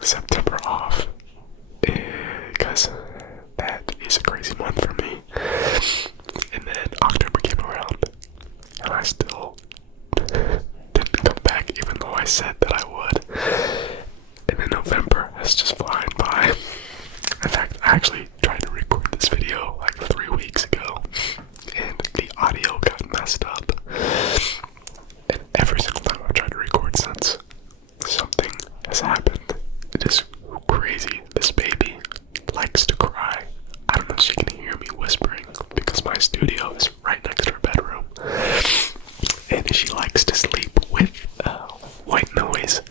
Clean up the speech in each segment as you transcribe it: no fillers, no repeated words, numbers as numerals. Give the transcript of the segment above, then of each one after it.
September off because that is a crazy month for me. And then October came around and I still didn't come back even though I said that I would. And then November has just flying by. In fact, I actually tried to record this video like 3 weeks ago and the audio got messed up. And every single time I've tried to record since, something has happened. It is crazy. This baby likes to cry. I don't know if she can hear me whispering because my studio is right next to her bedroom. And she likes to sleep with white noise.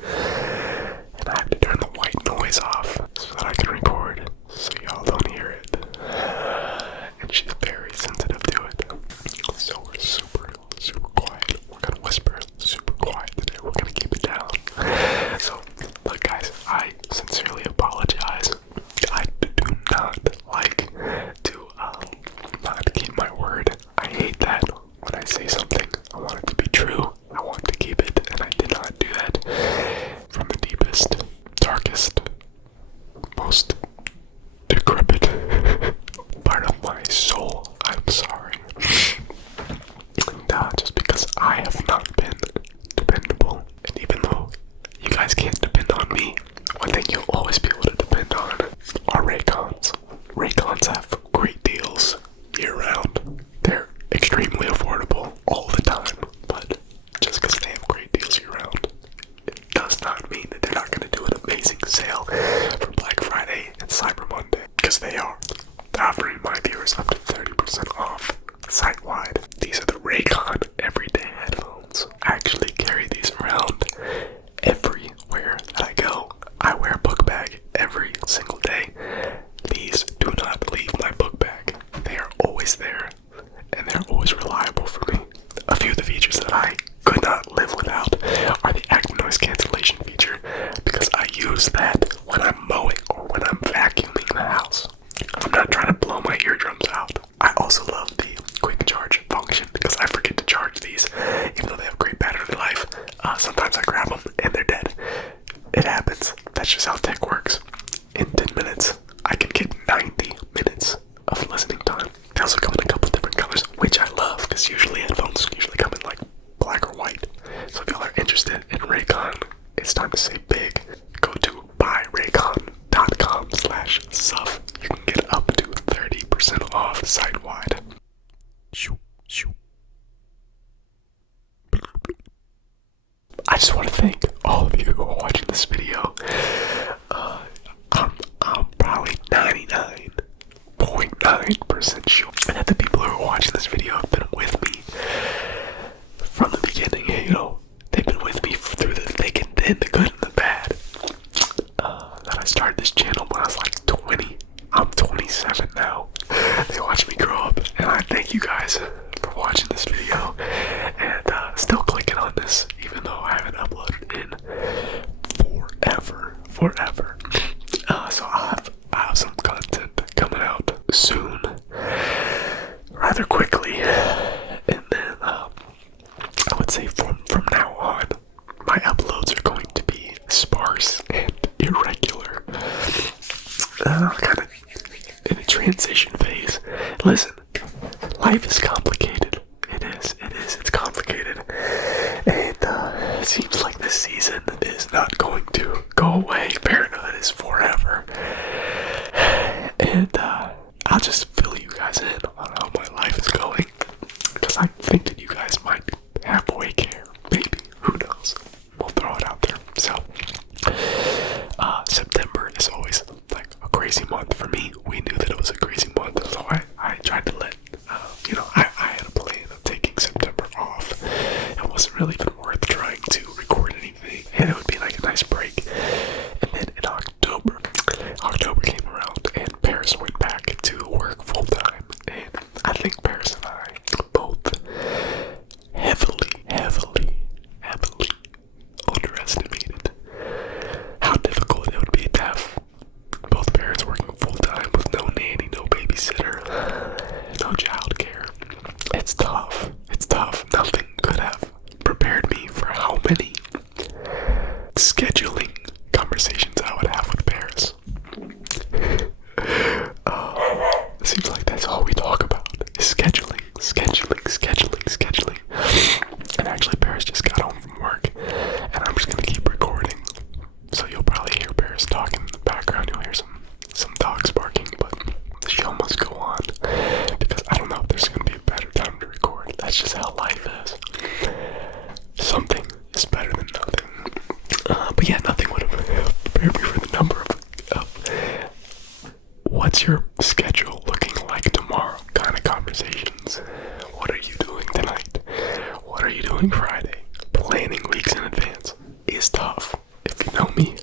And I have to turn the white noise off so that I can record so y'all don't hear it. And she's very sensitive to it. So we're super quiet. We're gonna whisper super quiet today. We're gonna keep it down. So, look guys, I sincerely apologize. I do not like to not keep my word. I hate that when I say something, I want it to be true. I want to keep it, and I did not do that. From the deepest, darkest, most decrepit part of my soul, I'm sorry. And just because I have not been dependable, and even though you guys can't depend on me, one thing you'll always be able to depend on are Raycons. Raycons have great deals year-round. They're extremely affordable all the time, but just because they have great deals year-round, it does not mean that they're not going to do an amazing sale for Black Friday and Cyber Monday, because they are. They're offering my viewers up to 30% off site-wide. These are the Raycon everyday headphones. I actually carry these around everywhere that I go. I wear a book bag every single day. These do not leave my book bag. They are always there, and they're always reliable for me. A few of the features that I could not live without are the active noise cancellation feature, because I use that when I'm mowing or when I'm vacuuming the house. I'm not trying to blow my eardrums out. I also love the quick charge function because I forget to charge these, even though they have great battery life. Sometimes I grab them and they're dead. It happens. That's just how tech works. In 10 minutes, I can get 90 minutes of listening time. They also come in a couple different colors, which I love because usually headphones usually come in like black or white. So if y'all are interested in Raycon, it's time to say big. Go to buyraycon.com/suff. You can get up to 30% off site-wide. I just want to thank all of you who are watching this video. I'm probably 99.9% sure that the people who are watching this video have been with me from the beginning. You know, they've been with me through the thick and thin, the good and the bad. That I started this channel when I was like 20. I'm 27 now. They watched me grow up, and I thank you guys for watching this video and still clicking on this, even though I haven't uploaded in forever. So I'll have some content coming out soon, rather quickly, and then I would say from now on, my uploads are going to be sparse and irregular. Kind of in a transition phase. Listen, life is complicated. It's complicated. And it seems like this season is not going to go away. Parenthood is forever. And I'll just fill you guys in on how my life is going, because I think that you guys might halfway care. Maybe. Who knows? We'll throw it out there. So, September is always like a crazy month for me. We knew that it was a crazy month, so I tried to let, I had a plan of taking September off. It wasn't really even worth trying to record anything, and it would be like a nice break. And then in October came around, and Paris went back to work full time, and I think Paris and I both heavily underestimated how difficult it would be to have both parents working full time with no nanny, no babysitter, no childcare. It's tough. Nothing could have prepared me for how many scheduling conversations I would have But yeah, nothing would have prepared me for the number of what's your schedule looking like tomorrow kind of conversations. What are you doing tonight? What are you doing Friday? Planning weeks in advance is tough. If you know me,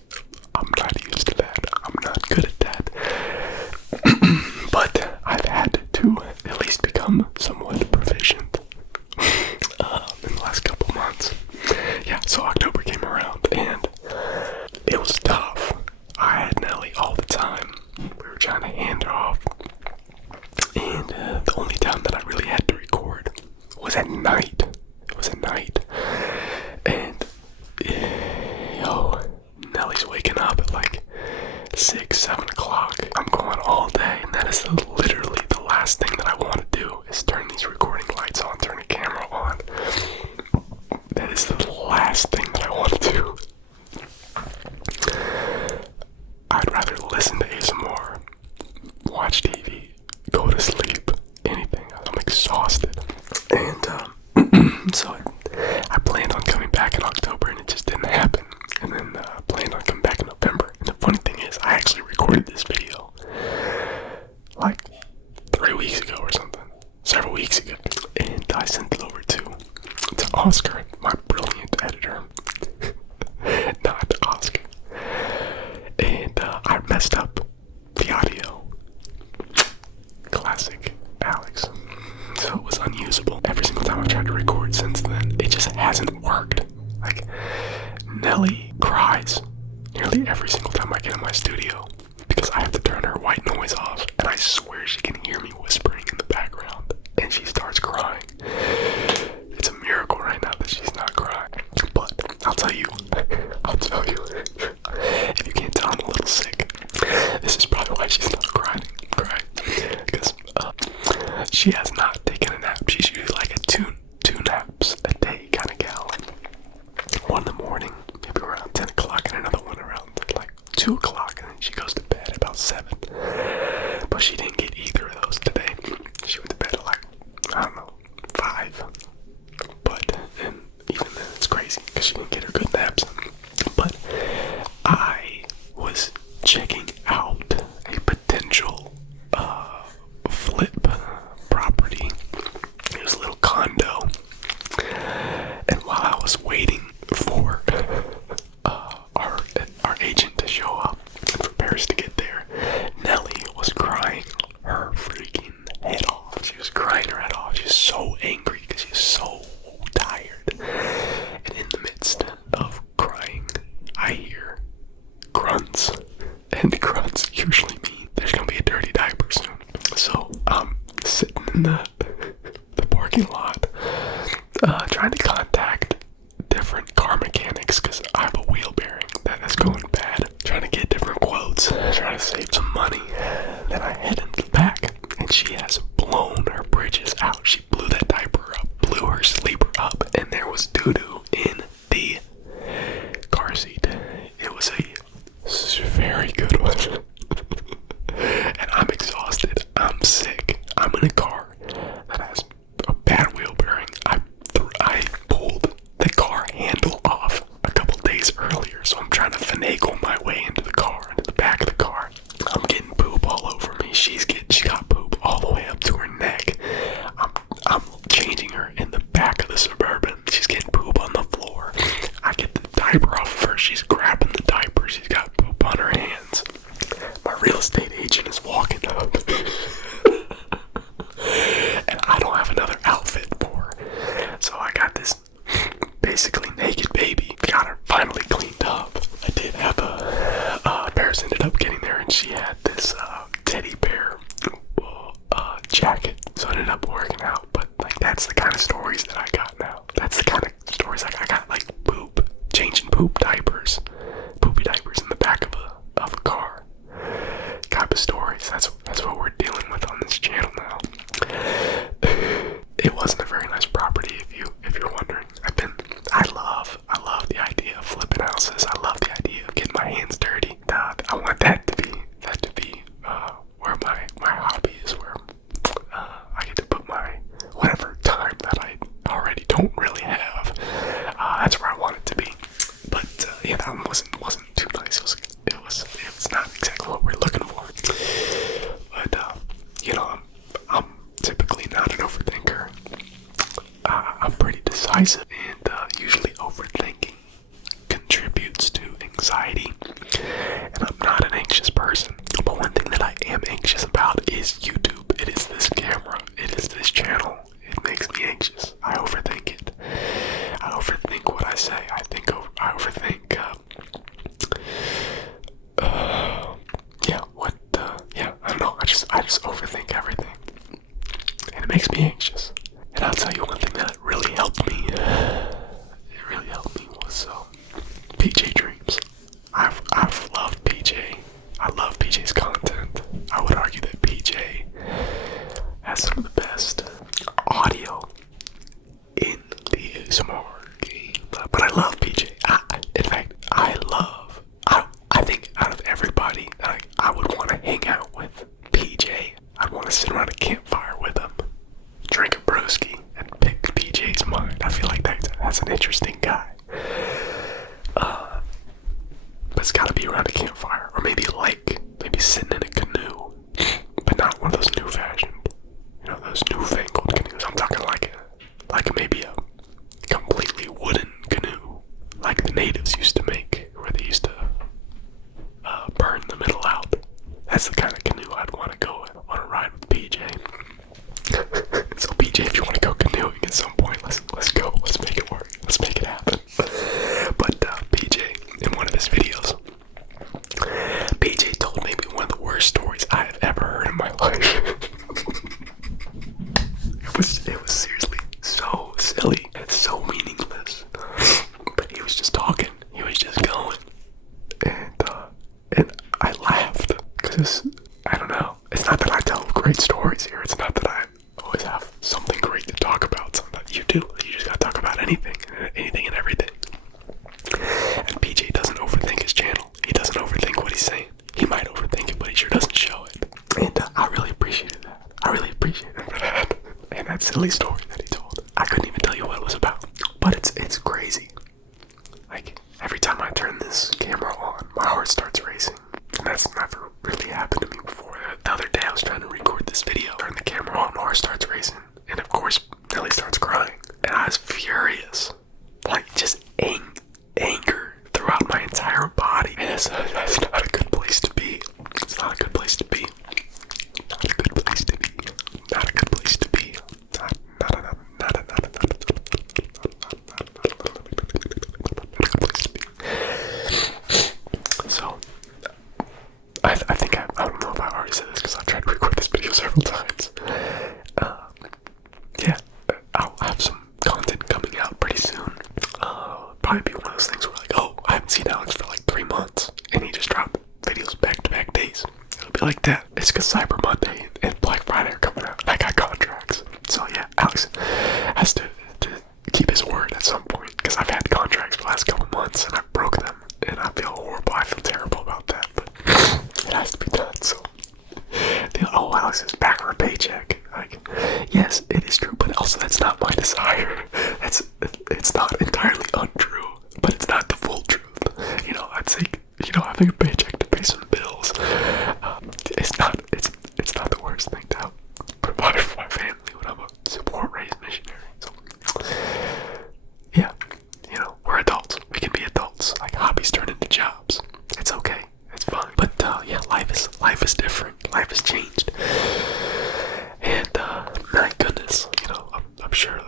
I'm not used to that. I'm not good at that. But I've had to at least become somewhat proficient in the last couple months. Yeah, so October came around and it was tough. I had Nelly all the time. We were trying to hand her off. And the only time that I really had to record was at night. It was at night. And, Nelly's waking up at like 6, 7 o'clock. I'm going all day. And that is literally the last thing that I want to do is turn these recording lights on, turn the camera on. That is the last thing that I want to do. I'd rather listen to ASMR, watch TV, go to sleep, anything. I'm exhausted. And so I planned on coming back in October and it just didn't happen. And then I planned on coming back in November. And the funny thing is, I actually recorded this video like 3 weeks ago or something. Several weeks ago. And I sent it over to Oscar, my brilliant editor. Not Oscar. And I messed up the audio. Classic Alex. So it was unusable. Every single time I tried to record since then, it just hasn't worked. Like, Nelly cries nearly every single time I get in my studio because I have to turn her white noise off, and I swear she can hear me whispering in the background, and she starts crying. It's a miracle right now that she's not crying. But I'll tell you, if you can't tell, I'm a little sick. This is probably why she's not crying, because she has not taken a nap. She's usually like a two naps a day kind of gal. One in the morning, maybe around 10 o'clock, and another one around like 2 o'clock, and then she goes to bed at about 7. But she didn't get either of those today. She went to bed at like, I don't know, 5. But, and even then it's crazy because she didn't get her good naps. But I was checking out a potential flip property. It was a little condo. And while I was waiting for our agent to show up and for Paris to get there, Nelly was crying her freaking head off. She was crying her head off. She was so angry because she's so tired. And in the midst of crying, I hear grunts. And grunts usually mean there's gonna be a dirty diaper soon. So I'm sitting in the parking lot trying to contact different car mechanics because I have a wheel bearing that is going bad. Trying to get different quotes, trying to save some money. Then I head into the back and she has blown her bridges out. She blew that diaper up, blew her sleeper up, and there was doo-doo in the car seat. It was a very good one. And I'm exhausted. I'm sick. I'm in a car that has a bad wheel bearing. I pulled the car handle off a couple days earlier, so I'm trying to finagle my way into the car, into the back of the car. I'm getting poop all over me. She got poop all the way up to her neck. I'm changing her in the back of the Suburban. She's getting poop on the floor. I get the diaper off of her. She's grabbing the diaper. She's got poop on her hands. My real estate agent is walking up. And I don't have another outfit for her. So I got this basically naked baby. Got her finally cleaned up. I did have Paris ended up getting there and she had this teddy bear jacket. So it ended up working out. But like that's the kind of stories that I got now. That's the kind of stories like I got, like poop, changing poop diapers. wasn't too nice. It's not exactly what we're looking for. But you know, I'm typically not an overthinker. I'm pretty decisive, and usually overthinking contributes to anxiety. And I'm not an anxious person. But one thing that I am anxious about is YouTube. It is this camera. It is this channel. It makes me anxious. I overthink it. I overthink what I say. I overthink. I don't know. I just overthink everything, and it makes me anxious. And I'll tell you one thing that really helped me. It really helped me was PJ Dreams. I've loved PJ. I love PJ's content. I would argue that PJ has some of the best audio in the ASMR game. But I love PJ. In fact, I think out of everybody that I would want to hang out with, PJ, I'd want to sit around a campfire with him, drink a brewski, and pick PJ's mind. I feel like that's an interesting guy. But it's gotta be around a campfire, or maybe a lake, maybe sitting in a canoe, but not one of those new-fashioned, those newfangled canoes. I'm talking like maybe a completely wooden canoe, like the natives used to make, where they used to burn the middle out. That's the kind of canoe I'd want to go on a ride with PJ. So PJ, if you want to go canoeing at some point, let's go. Let's make it work. Let's make it happen. But PJ, in one of his videos, PJ told maybe one of the worst stories I have ever heard in my life. It was seriously so silly, so meaningless. But he was just talking. He was just going, and I laughed because I don't know. It's not that I tell great stories here. It's not that I always have something great to talk about. Sometimes you do. You just gotta talk about anything and everything. And PJ doesn't overthink his channel. He doesn't overthink what he's saying. He might overthink it, but he sure doesn't show it. And I really appreciated that. I really appreciated that. And that silly story that he told. I couldn't even tell you what it was about. But it's crazy. Like, every time I turn this camera on, my heart starts racing. And that's never really happened to me before. The other day I was trying to record this video, turn the camera on, my heart starts racing. And of course, Nelly starts crying. And I was furious. Like, just anger throughout my entire body. And that's not a good place to be. It's not a good place to be. Not a good place to be. Not a good place to be. So, I think I don't know if I already said this because I've tried to record this video several times. Yeah, I'll have some content coming out pretty soon. Probably be one of those things where like, oh, I haven't seen Alex for like 3 months, and he just dropped videos back-to-back days. It'll be like that. It's because Cyber Monday and Black Friday are coming out, and I got contracts. So yeah, Alex has to keep his word at some point, because I've had contracts for the last couple months, and I broke them, and I feel horrible. I feel terrible about that, but it has to be done. So, oh, Alex is back on a paycheck. Like, yes, it is true, but also that's not my desire. It's not entirely untrue, but it's not the full truth. I'd say, having a paycheck to pay some bills, it's not the worst thing to provide for my family when I'm a support-raised missionary. So, yeah, we're adults. We can be adults. Like, hobbies turn into jobs. It's okay. It's fine. But yeah, life is different. Life has changed. And my goodness, I'm sure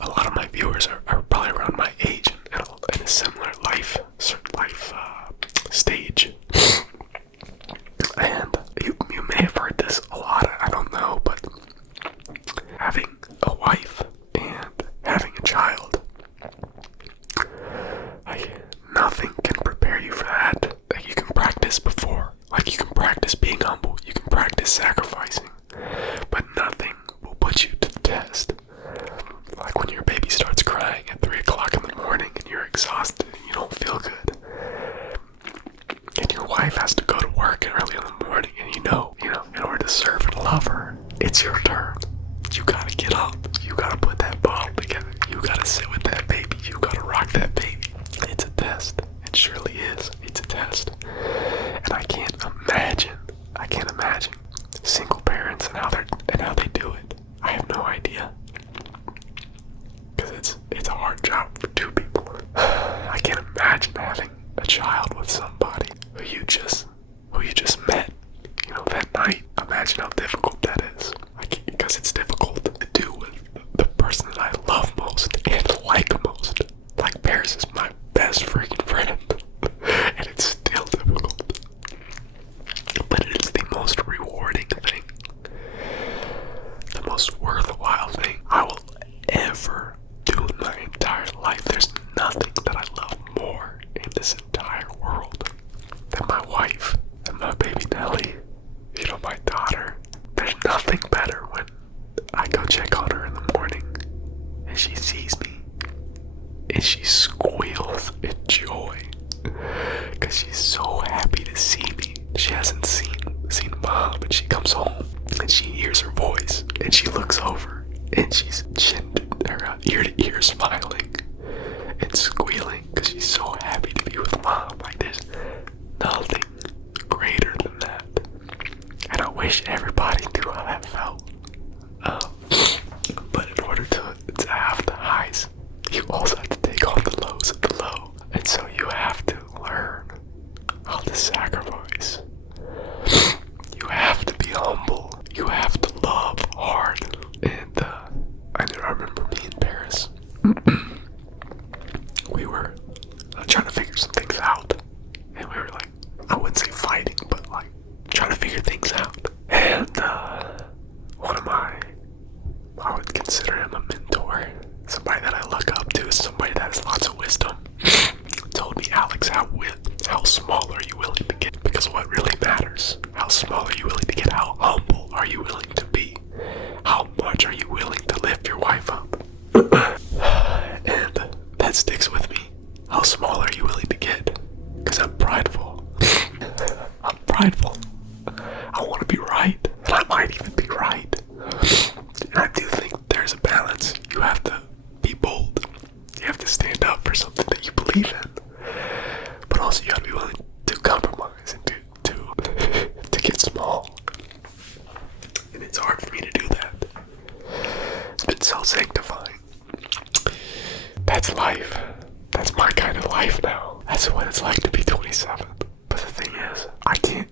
a lot of my viewers are probably around my age and in a similar life stage. And you may have heard this a lot. I don't know, but having a wife and having a child, nothing can prepare you for that. Like, you can practice before. Like, you can practice being humble. You can practice sacrificing. But nothing will put you to the test. Like when your baby starts crying at 3 o'clock in the morning and you're exhausted and you don't feel good. And your wife has to go to work early in the morning, and in order to serve and love her, it's your turn. You gotta get up. You gotta put that bottle together. You gotta sit with that baby. You gotta rock that baby. It's a test. It surely is. test. And I can't imagine single parents and how they do it. I have no idea. Because it's a hard job for two people. I can't imagine having a child with somebody who you just met, that night. Imagine how difficult that is. Because it's difficult to do with the person that I love most and like most. Like, Paris is my best freaking friend. And it's still difficult. But it is the most rewarding thing. The most worthwhile thing I will ever do in my entire life. There's nothing that I love more in this entire world than my wife and my baby Nelly. My daughter. There's nothing better when I go check on her in the morning and she sees me and she squeals in joy because she's so happy to see me. She hasn't seen mom, and she comes home and she hears her voice and she looks over and she's ear to ear smiling and squealing because she's so happy to be with mom. Like, there's nothing greater than that. And I wish everybody knew how that felt. But in order to have the highs, you also have to take on the lows of the low. And so you have to learn how to sacrifice. You have to be humble. You have to love hard. And I remember me in Paris. We were trying to figure some things out. And we were like, I wouldn't say fighting, but like trying to figure things out. And one of I would consider him a mentor, somebody that I look up to, somebody that has lots of wisdom, told me, Alex, how small are you willing to get? Because what really matters, how small are you willing to get? How humble are you willing to be? How much are you willing to lift your wife up? And that sticks with me. How small are you willing to get? Because I'm prideful. I'm prideful. I want to be right, and I might even be right. And I do think there's a balance. You have to be bold. You have to stand up for something that you believe in. But also you have to be willing to compromise and to get small. And it's hard for me to do that. It's been so sanctifying. That's life. That's my kind of life now. That's what it's like to be 27. But the thing is, I can't,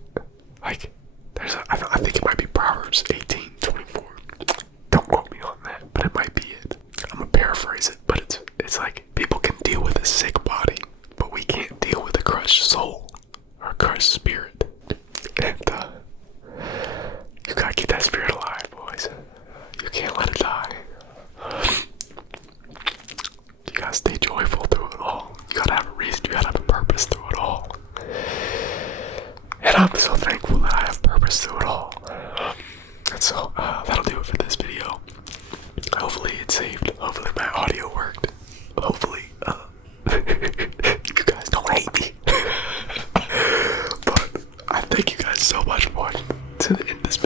like, I think it might be Proverbs 18:24. Don't quote me on that, but it might be it. I'm gonna paraphrase it, but it's like, people can deal with a sick body, but we can't deal with a crushed soul or a crushed spirit. And you gotta keep that spirit alive, boys. You can't let it die. You gotta stay joyful through it all. You gotta have a reason, you gotta have a purpose through it all. And I'm so thankful that I have purpose through it all. And so, that'll do it for this video. Hopefully it saved. Hopefully my audio worked. Hopefully, you guys don't hate me. But I thank you guys so much for watching to the end of this